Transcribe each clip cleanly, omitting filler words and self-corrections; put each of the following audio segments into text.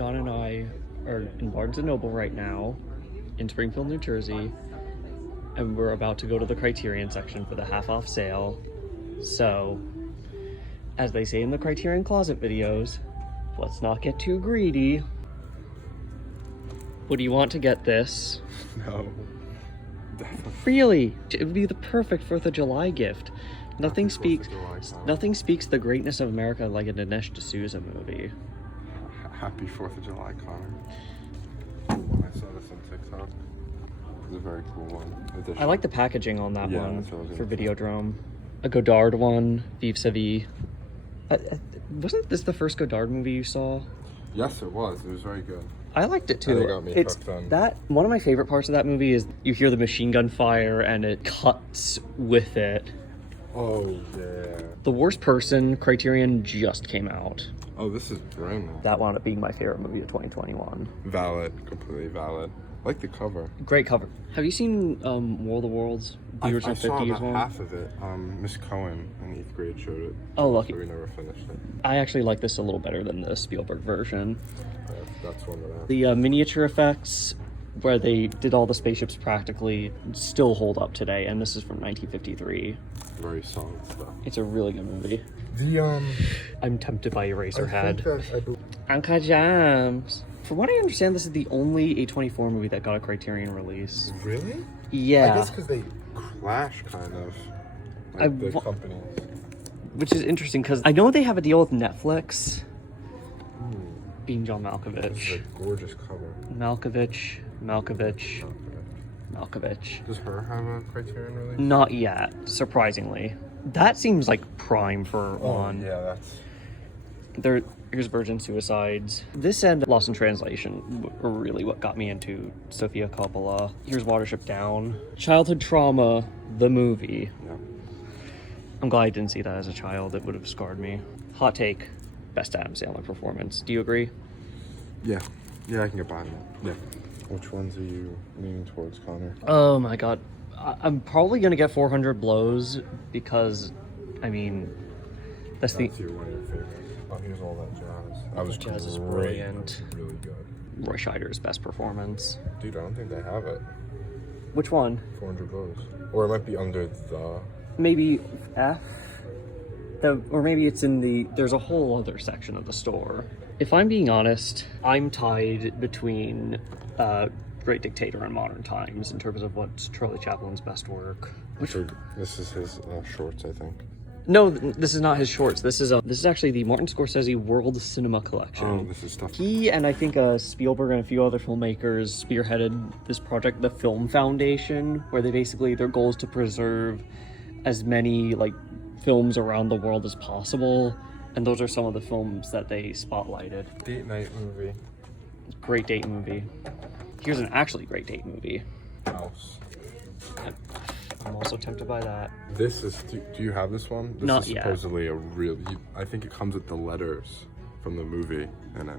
John and I are in Barnes & Noble right now in Springfield, New Jersey, and we're about to go to the Criterion section for the half-off sale. So, as they say in the Criterion Closet videos, let's not get too greedy. Would you want to get this? No. Definitely. Really? It would be the perfect 4th of July gift. Nothing speaks the greatness of America like a Dinesh D'Souza movie. Happy 4th of July, Connor. When I saw this on TikTok, it's a very cool one. I like the packaging on that Yeah, one that's what I was for gonna say. Videodrome. A Godard one, Vive sa vie. Wasn't this the first Godard movie you saw? Yes, it was. It was very good. I liked it too. And it got me hooked on. That one of my favorite parts of that movie is you hear the machine gun fire and it cuts with it. Oh, yeah. The Worst Person, Criterion just came out. Oh, this is brand new. That wound up being my favorite movie of 2021. Valid. Completely valid. I like the cover. Great cover. Have you seen War of the Worlds? The I original saw 50s about one? half of it. Miss Cohen in 8th grade showed it. Oh, lucky. So we never finished it. I actually like this a little better than the Spielberg version. That's one that I... The miniature effects where they did all the spaceships practically still hold up today, and this is from 1953. Very solid stuff. It's a really good movie. The, I'm tempted by Eraserhead. I believe... Uncle James. From what I understand, this is the only A24 movie that got a Criterion release. Really? Yeah. I guess because they clash, kind of. Like the companies. Which is interesting, because I know they have a deal with Netflix. Being John Malkovich. This is a gorgeous cover. Malkovich. Does her have a Criterion release? Not yet, surprisingly. That seems like prime for one. Yeah, that's... Here's Virgin Suicides. This and Lost in Translation were really what got me into Sofia Coppola. Here's Watership Down. Childhood Trauma, the movie. Yeah. I'm glad I didn't see that as a child. It would have scarred me. Hot take, best Adam Sandler performance. Do you agree? Yeah. Yeah, I can get behind that. Yeah. Which ones are you leaning towards, Connor? Oh my god. I'm probably gonna get 400 Blows because, I mean, that's one of your favorites. Oh, here's All That Jazz. That was Jazz is great. brilliant. That was really good. Roy Scheider's best performance. Dude, I don't think they have it. Which one? 400 blows. Or it might be under the... Maybe F? Or maybe it's in the... There's a whole other section of the store. If I'm being honest, I'm tied between Great Dictator and Modern Times in terms of what's Charlie Chaplin's best work. This is his shorts, I think. No, this is not his shorts. This is actually the Martin Scorsese World Cinema Collection. Oh, this is stuff. He and I think Spielberg and a few other filmmakers spearheaded this project, the Film Foundation, where they basically, their goal is to preserve as many like films around the world as possible, and those are some of the films that they spotlighted. Date night movie. Great date movie. Here's an actually great date movie. House. I'm also tempted by that. This is... Do you have this one? This Not is yet. supposedly a real... I think it comes with the letters from the movie in it.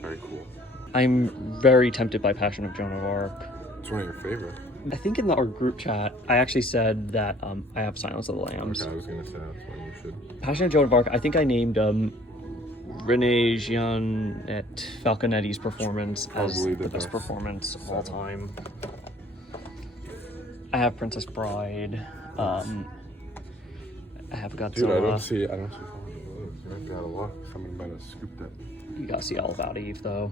Very cool. I'm very tempted by Passion of Joan of Arc. It's one of your favorites. I think in our group chat, I actually said that I have Silence of the Lambs. Okay, I was going to say that's one you should... Passion of Joan of Arc, I think I named Renee Jeanette Falconetti's performance as Probably the best performance of all time. I have Princess Bride. I have Godzilla. Dude, I don't see 400 blows. You might be out of luck. Somebody might have scooped it. You gotta see All About Eve, though.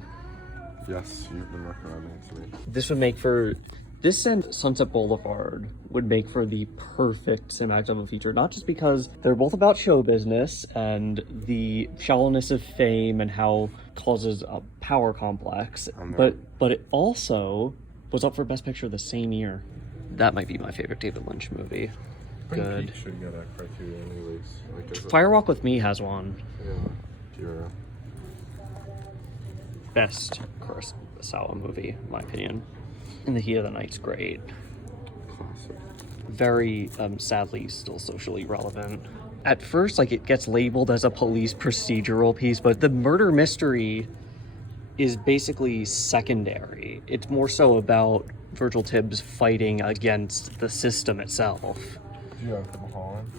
Yes, you've been recommending it to me. This would make for... This and Sunset Boulevard would make for the perfect cinematic double feature, not just because they're both about show business and the shallowness of fame and how it causes a power complex, but it also was up for Best Picture the same year. That might be my favorite David Lynch movie. Good. Peak should get a Criterion release. Like, as a... Firewalk with Me has one. Yeah. You're... Best Kurosawa movie, in my opinion. In the Heat of the Night's great. Classic. Very, sadly, still socially relevant. At first, like, it gets labeled as a police procedural piece, but the murder mystery is basically secondary. It's more so about Virgil Tibbs fighting against the system itself. Do you have Mulholland?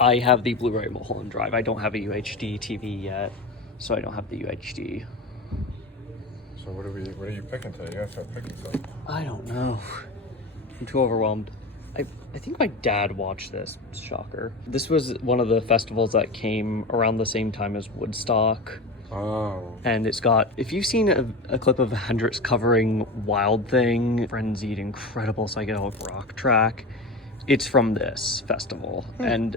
I have the Blu-ray Mulholland Drive. I don't have a UHD TV yet, so I don't have the UHD. So what are you picking today? You gotta start picking something. I don't know. I'm too overwhelmed. I think my dad watched this. Shocker. This was one of the festivals that came around the same time as Woodstock. Oh. And it's got, if you've seen a clip of Hendrix covering Wild Thing, frenzied, incredible psychedelic rock track, it's from this festival. And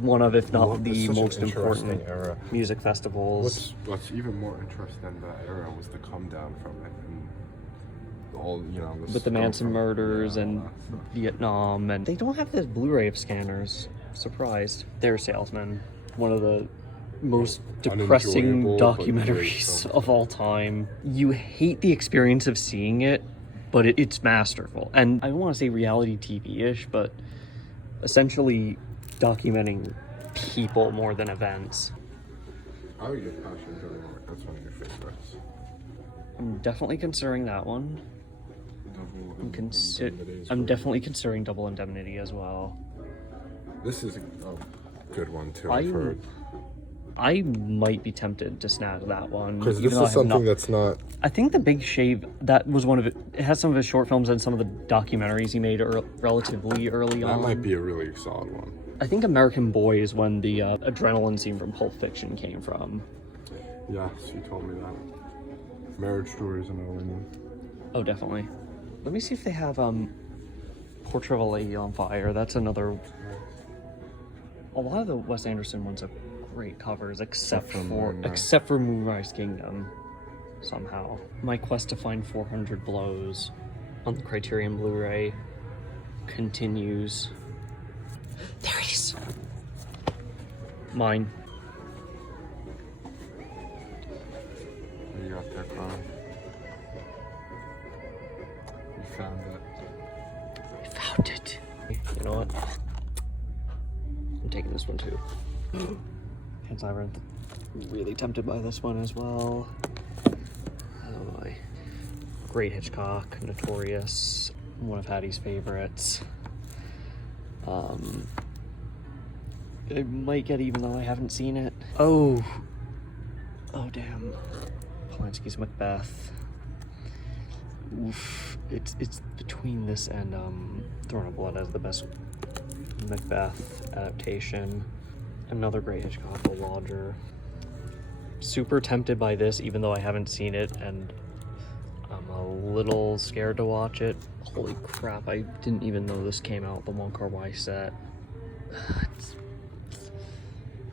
one of, if not the most important era. music festivals. What's even more interesting than that era was the come down from it. And all, you know, With the Manson murders and Vietnam. And they don't have this Blu-ray of Scanners. Surprised. They're Salesmen. One of the most depressing documentaries of all time. You hate the experience of seeing it, but it's masterful. And I don't want to say reality TV-ish, but essentially documenting people more than events. I would get Passion Zero. That's one of your favorites. I'm definitely considering that one. I'm definitely considering Double Indemnity as well. This is a good one too, I've heard. I might be tempted to snag that one. Because this is something that's not... I think The Big Shave, that was one of it. It has some of his short films and some of the documentaries he made relatively early on. That might be a really solid one. I think American Boy is when the adrenaline scene from Pulp Fiction came from. Yes, you told me that. Marriage Story is another one. Oh, definitely. Let me see if they have Portrait of a Lady on Fire. That's another... A lot of the Wes Anderson ones are great covers, except for Moonrise Kingdom, somehow. My quest to find 400 Blows on the Criterion Blu-ray continues. There it is! Mine. What you got there, Connor? You found it. I found it. You know what? I'm taking this one too. Pan's Labyrinth. Really tempted by this one as well. Oh boy. Great Hitchcock, Notorious, one of Hattie's favorites. I might get, even though I haven't seen it. Oh damn. Polanski's Macbeth. Oof. It's between this and Throne of Blood as the best Macbeth adaptation. Another great Hitchcock, The Lodger. Super tempted by this, even though I haven't seen it, and I'm a little scared to watch it. Holy crap, I didn't even know this came out, the Wong Kar-wai set.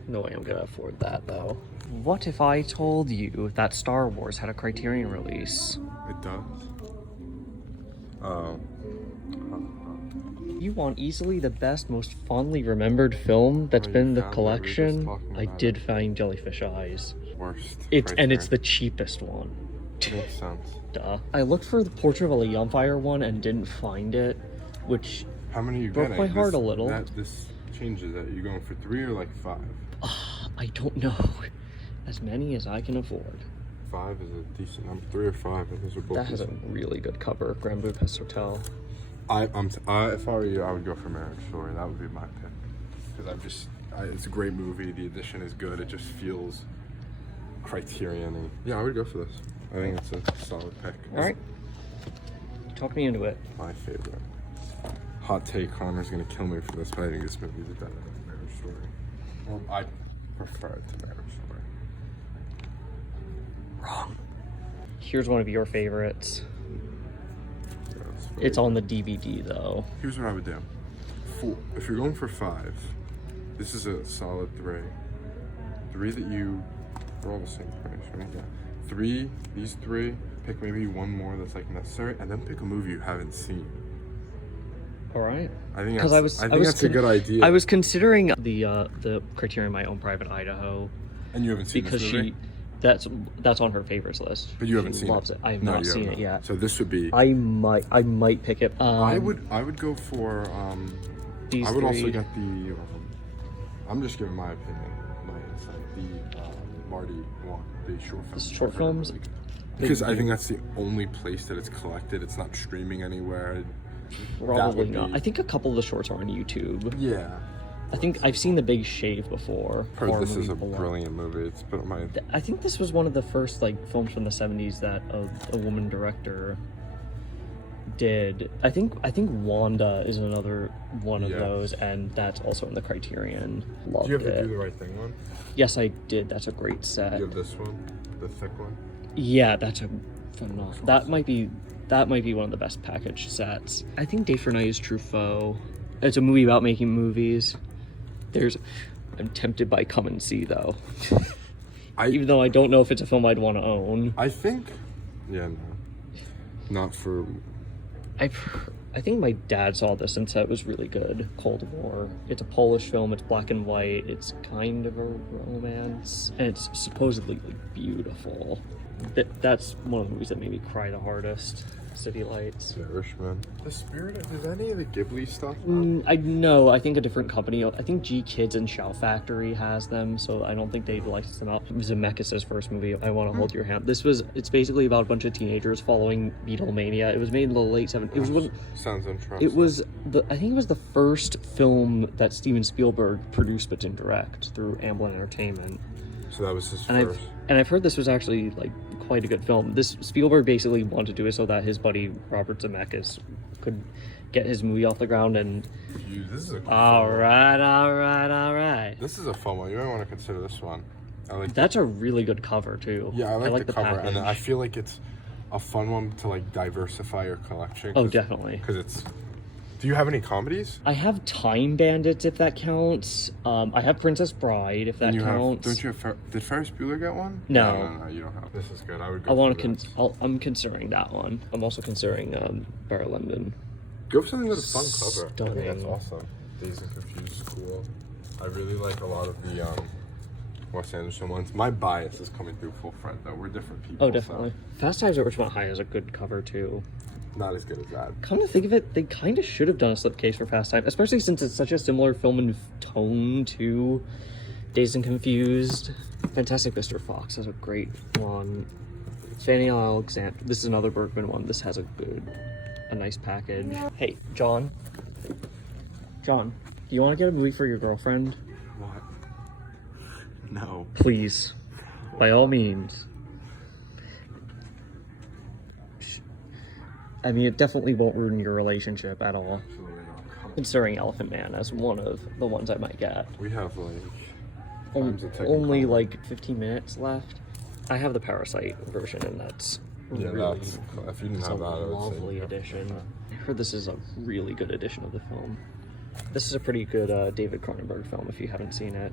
No way I'm gonna afford that, though. What if I told you that Star Wars had a Criterion release? It does? Oh. You want easily the best, most fondly remembered film that's been in the collection? I did find Jellyfish Eyes. Worst. And it's the cheapest one. Makes sense. Duh. I looked for the Portrait of a Lady on Fire one and didn't find it, which how many you broke getting? my heart a little. This changes it. You going for 3 or like 5? I don't know. As many as I can afford. 5 is a decent number. 3 or 5, and those are both. That has a really good cover. Grand Budapest Hotel. If I were you, I would go for Marriage Story. That would be my pick. Because it's a great movie. The edition is good. It just feels Criterion-y. Yeah, I would go for this. I think it's a solid pick. All right. Talk me into it. My favorite. Hot take, Connor's gonna kill me for this, but I think this movie is better than Marriage Story. Well, I prefer it to Marriage Story. Wrong. Here's one of your favorites. It's on the DVD, though. Here's what I would do. If you're going for 5, this is a solid 3. 3 that we're all the same price, right? Yeah. 3, these 3, pick maybe one more that's like necessary, and then pick a movie you haven't seen. All right. I think that's a good idea. I was considering the Criterion My Own Private Idaho. And you haven't seen because this movie? That's on her favorites list. But you haven't seen it. She loves it. I have not seen it yet. So this would be. I might pick it. I would go for. These I would 3. also get the. I'm just giving my opinion, my insight. The Marty one, the short films. The short films. Because I think that's the only place that it's collected. It's not streaming anywhere. Probably not. I think a couple of the shorts are on YouTube. Yeah. I think I've seen The Big Shave before. Heard horror this is movie a below. brilliant movie. It's been on my. I think this was one of the first like films from the 70s that a woman director did. I think Wanda is another one of Yes. those, and that's also in the Criterion. Loved Do you have it. the Do the Right Thing one? Yes, I did. That's a great set. You have this one, the thick one. Yeah, that's a phenomenal. That might be one of the best packaged sets. I think Day for Night is Truffaut. It's a movie about making movies. I'm tempted by Come and See though. Even though I don't know if it's a film I'd want to own. I think, yeah, no, not for. I think my dad saw this and said it was really good. Cold War. It's a Polish film. It's black and white. It's kind of a romance, and it's supposedly like beautiful. That's one of the movies that made me cry the hardest. City Lights. Irishman. The Spirit. Is any of the Ghibli stuff? I think a different company. I think G Kids and Shout Factory has them, so I don't think they've licensed them out. Zemeckis' first movie, I Want to Hold Your Hand. It's basically about a bunch of teenagers following Beatlemania. It was made in the late 70s. Sounds interesting. I think it was the first film that Steven Spielberg produced but didn't direct through Amblin Entertainment. So that was his And first. I've heard this was actually like quite a good film. This Spielberg basically wanted to do it so that his buddy Robert Zemeckis could get his movie off the ground. And This is a. Cool all film. right. This is a fun one. You might want to consider this one. I like. That's a really good cover too. Yeah, I like the cover, package. and I feel like it's a fun one to like diversify your collection. Oh, definitely. Because it's. Do you have any comedies? I have Time Bandits, if that counts. I have Princess Bride, if that counts. Don't you have? Did Ferris Bueller get one? No. No, you don't have. This is good. I would go. I want for to. this. I'm considering that one. I'm also considering Barry Lyndon. Go for something with a fun cover. I Stunning. think that's awesome. Dazed and Confused is cool. I really like a lot of the Wes Anderson ones. My bias is coming through full front though. We're different people. Oh, definitely. Fast Times at Ridgemont High is a good cover too. So not as good as that. Come to think of it, they kind of should have done a slipcase for Fast Times, especially since it's such a similar film and tone to Dazed and Confused. Fantastic Mr. Fox has a great one. Fanny Alexander. This is another Bergman one. This has a nice package. Hey, John. John, do you want to get a movie for your girlfriend? What? No. Please, by all means. I mean, it definitely won't ruin your relationship at all. Absolutely not. Considering Elephant Man as one of the ones I might get. We have like. Only like 15 minutes left. I have the Parasite version, and that's Yeah, really that's. If you didn't it's a have that, I would say lovely you go for edition. that. I heard this is a really good edition of the film. This is a pretty good David Cronenberg film if you haven't seen it.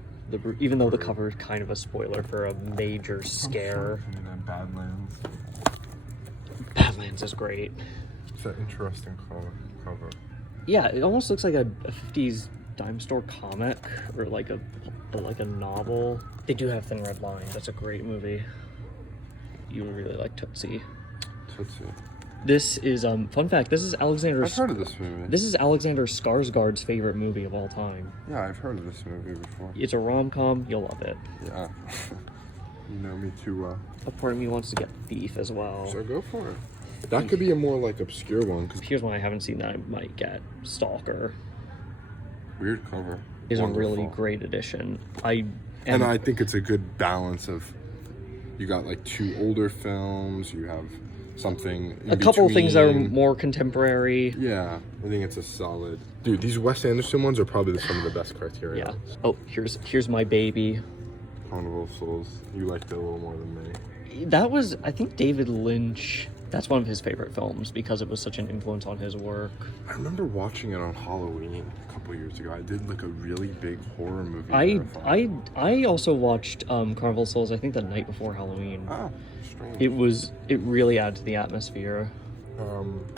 Even though the cover is kind of a spoiler for a major scare. And then Badlands. Badlands is great. It's an interesting cover. Yeah, it almost looks like a 50s dime store comic or like a novel. They do have Thin Red Line. That's a great movie. You would really like Tootsie. Tootsie. This is fun fact. This is Alexander. I've heard of this movie. This is Alexander Skarsgård's favorite movie of all time. Yeah, I've heard of this movie before. It's a rom-com. You'll love it. Yeah. You know me too well. A part of me wants to get Thief as well. So go for it. That could be a more like obscure one. Cause Here's one I haven't seen that I might get. Stalker weird cover. is Wonderful. a really great addition. And I think it's a good balance of you got like two older films, you have something in a couple of things that are between. more contemporary. Yeah, I think it's a solid. Dude, these Wes Anderson ones are probably some of the best criteria. Yeah. Oh, here's My Baby. Carnival of Souls. You liked it a little more than me. That was, I think, David Lynch. That's one of his favorite films because it was such an influence on his work. I remember watching it on Halloween a couple years ago. I did like a really big horror movie. marathon. I also watched Carnival of Souls, I think the night before Halloween. Oh, strange. It really added to the atmosphere.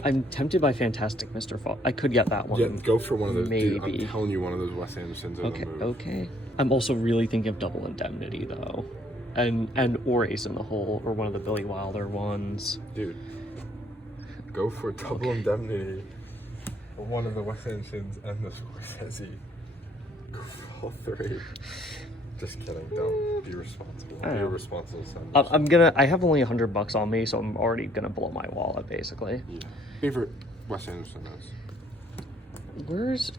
I'm tempted by Fantastic Mr. Fox. I could get that one. Yeah, go for one of those. Dude, Maybe. I'm telling you, one of those Wes Andersons. Okay. I'm also really thinking of Double Indemnity though, or Ace in the Hole, or one of the Billy Wilder ones. Dude, go for Double Indemnity. One of the Wes Andersons and the Scorsese. Go for all three. Just kidding. Don't be responsible. I Be know. a responsible son. I have only $100 on me, so I'm already gonna blow my wallet basically. Yeah. Favorite Wes Anderson is?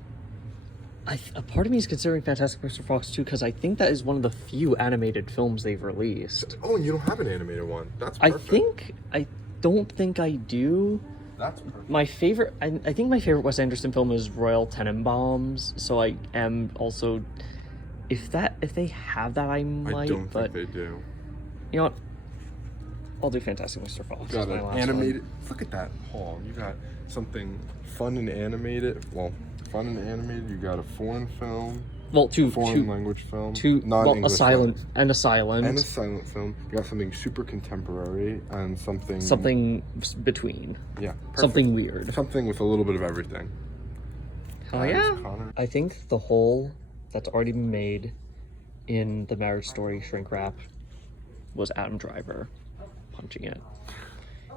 A part of me is considering Fantastic Mr. Fox too, because I think that is one of the few animated films they've released. Oh, and you don't have an animated one. That's I perfect. don't think I do. That's perfect. My favorite, I think my favorite Wes Anderson film is Royal Tenenbaums, so I am also, if they have that, I might, I don't but think they do. you know what? I'll do Fantastic Mr. Fox. You got as my an last animated. Look at that, Paul. You got something fun and animated. Well, fun and animated. You got a foreign film. Well, Foreign language film. a silent film. And a silent film. You got something super contemporary and something between. Yeah. Perfect. Something weird. Something with a little bit of everything. Oh yeah. I think the hole that's already been made in the Marriage Story shrink wrap was Adam Driver punching it.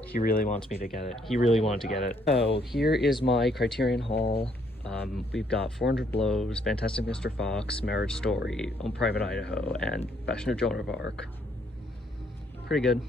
He really wants me to get it. He really wanted to get it. So here is my Criterion haul. We've got 400 Blows, Fantastic Mr. Fox, Marriage Story, On Private Idaho, and Passion of Joan of Arc. Pretty good.